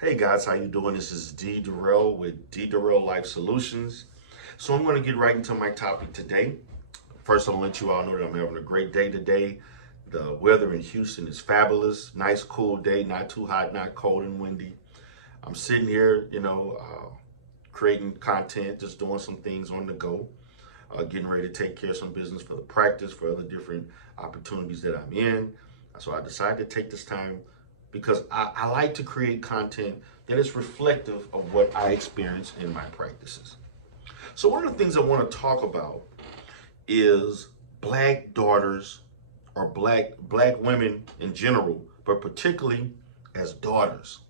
Hey guys, how you doing? This is D. Durrell with D. Durrell Life Solutions. So I'm going to get right into my topic today. First, I'll let you all know that I'm having a great day today. The weather in Houston is fabulous. Nice, cool day, not too hot, not cold and windy. I'm sitting here, creating content, just doing some things on the go, getting ready to take care of some business for the practice, for other different opportunities that I'm in. So I decided to take this time because I like to create content that is reflective of what I experience in my practices. So one of the things I want to talk about is black daughters or black women in general, but particularly as daughters.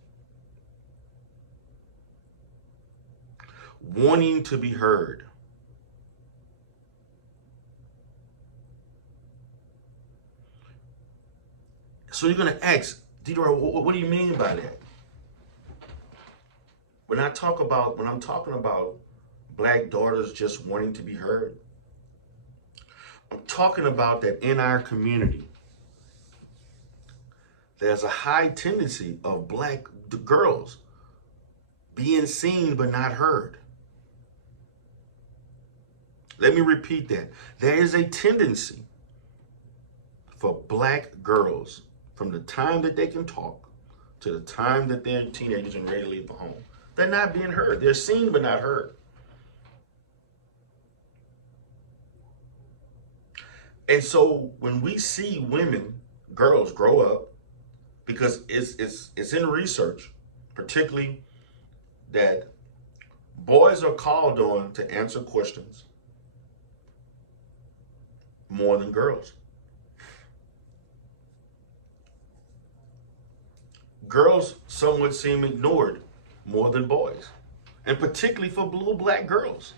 Wanting to be heard. So you're going to ask, Didor, what do you mean by that? When I'm talking about black daughters just wanting to be heard, I'm talking about that in our community, there's a high tendency of black girls being seen but not heard. Let me repeat that. There is a tendency for black girls from the time that they can talk to the time that they're teenagers and ready to leave the home. They're not being heard. They're seen but not heard. And so when we see girls grow up, because it's in research, particularly that boys are called on to answer questions more than girls. Girls somewhat seem ignored more than boys, and particularly for black girls.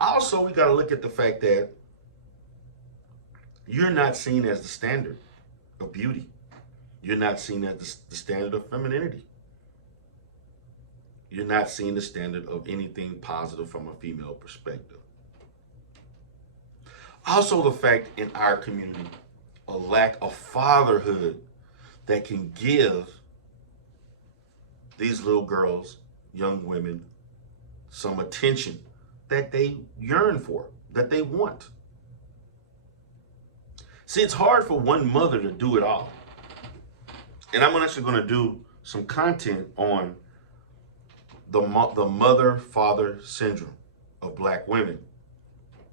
Also, we got to look at the fact that you're not seen as the standard of beauty. You're not seen as the standard of femininity. You're not seen the standard of anything positive from a female perspective. Also, the fact in our community, a lack of fatherhood that can give these little girls, young women, some attention that they yearn for, that they want. See, it's hard for one mother to do it all. And I'm actually going to do some content on the mother-father syndrome of black women,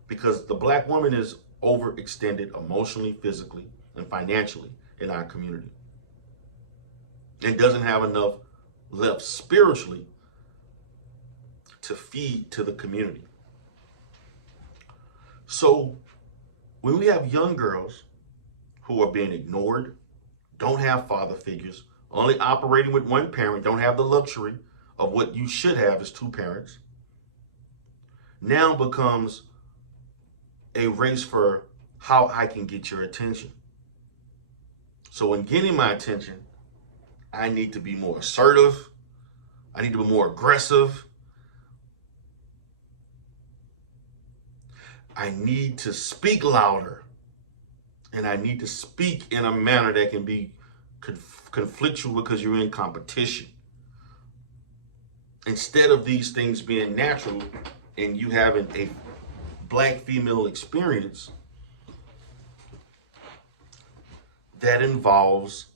because the black woman is overextended emotionally, physically, and financially in our community, and doesn't have enough left spiritually to feed to the community. So when we have young girls who are being ignored, don't have father figures, only operating with one parent, don't have the luxury of what you should have as two parents, now becomes a race for how I can get your attention. So in getting my attention, I need to be more assertive. I need to be more aggressive. I need to speak louder. And I need to speak in a manner that can be conflictual because you're in competition. Instead of these things being natural and you having a black female experience that involves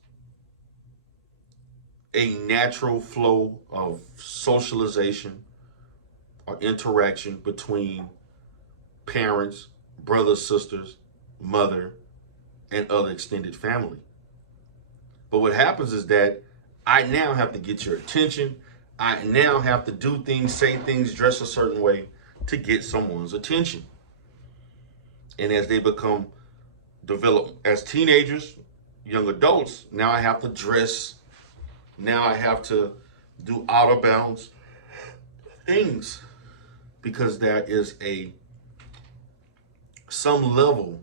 a natural flow of socialization or interaction between parents, brothers, sisters, mother, and other extended family. But what happens is that I now have to get your attention. I now have to do things, say things, dress a certain way to get someone's attention. And as they develop as teenagers, young adults, now I have to dress. Now I have to do out of bounds things because there is some level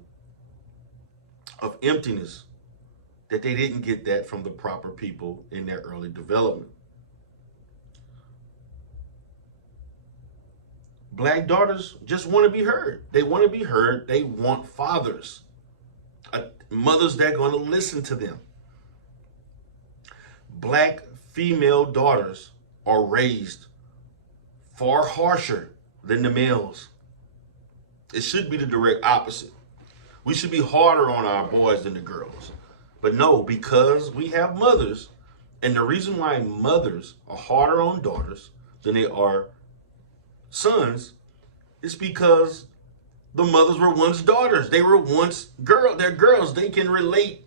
of emptiness that they didn't get that from the proper people in their early development. Black daughters just want to be heard. They want to be heard. They want fathers, mothers that are going to listen to them. Black female daughters are raised far harsher than the males. It should be the direct opposite. We should be harder on our boys than the girls. But no, because we have mothers, and the reason why mothers are harder on daughters than they are sons is because the mothers were once daughters. They were once they're girls. They can relate,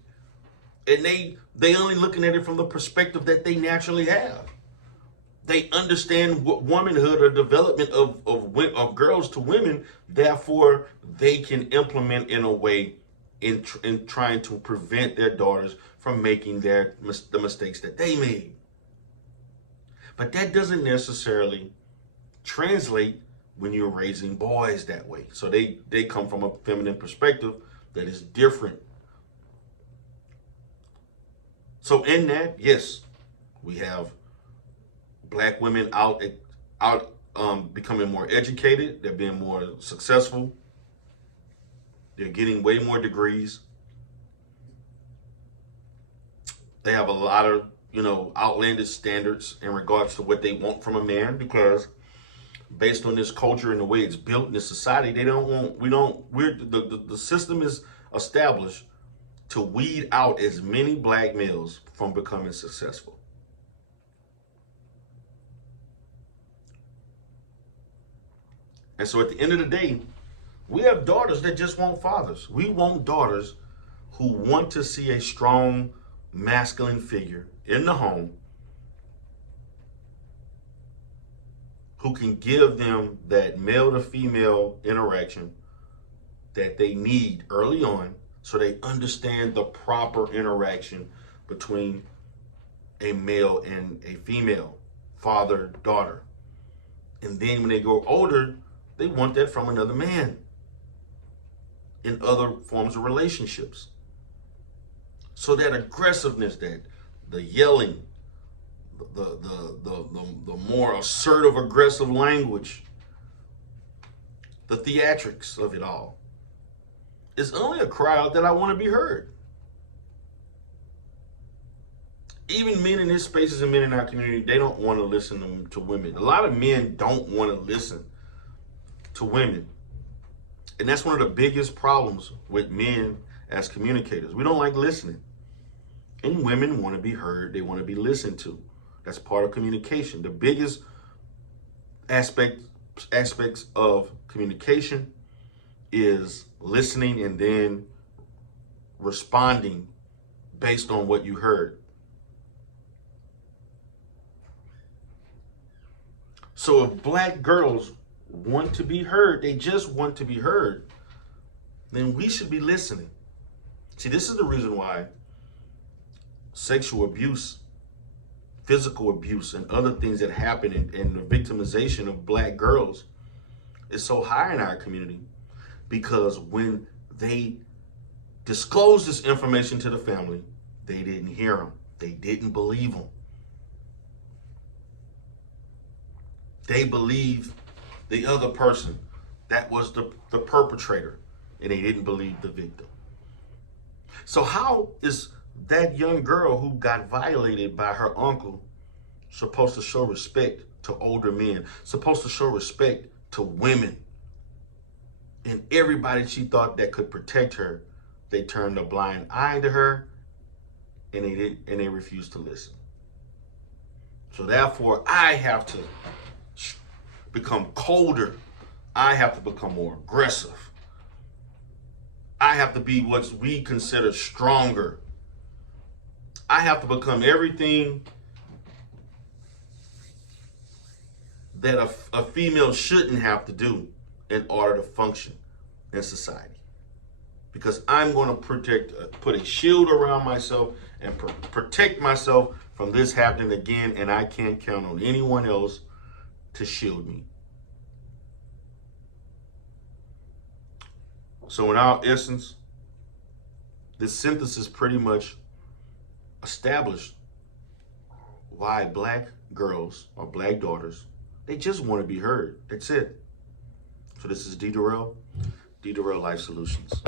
and they only looking at it from the perspective that they naturally have. They understand what womanhood or development of girls to women. Therefore, they can implement in a way in trying to prevent their daughters from making the mistakes that they made. But that doesn't necessarily translate when you're raising boys that way. So they come from a feminine perspective that is different. So in that, yes, we have black women out becoming more educated. They're being more successful. They're getting way more degrees. They have a lot of, outlandish standards in regards to what they want from a man, because based on this culture and the way it's built in this society, the system is established to weed out as many black males from becoming successful. And so at the end of the day, we have daughters that just want fathers. We want daughters who want to see a strong masculine figure in the home who can give them that male to female interaction that they need early on, so they understand the proper interaction between a male and a female, father, daughter. And then when they grow older, they want that from another man in other forms of relationships. So that aggressiveness, that the yelling, the more assertive, aggressive language, the theatrics of it all, is only a cry out that I want to be heard. Even men in this spaces and men in our community, they don't want to listen to women. A lot of men don't want to listen to women. And that's one of the biggest problems with men as communicators. We don't like listening. And women want to be heard. They want to be listened to. That's part of communication. The biggest aspects of communication is listening and then responding based on what you heard. So if black girls want to be heard, they just want to be heard, then we should be listening. See, this is the reason why sexual abuse, physical abuse, and other things that happen in the victimization of black girls is so high in our community, because when they disclosed this information to the family, they didn't hear them. They didn't believe them. They believed the other person that was the perpetrator, and they didn't believe the victim. So how is that young girl who got violated by her uncle supposed to show respect to older men, supposed to show respect to women? And everybody she thought that could protect her, they turned a blind eye to her, and they refused to listen. So therefore, I have to become colder. I have to become more aggressive. I have to be what we consider stronger. I have to become everything that a female shouldn't have to do in order to function in society. Because I'm going to put a shield around myself and protect myself from this happening again, and I can't count on anyone else to shield me. So in our essence, this synthesis pretty much established why black girls or black daughters, they just want to be heard. That's it. So this is D. Durrell, D. Durrell Life Solutions.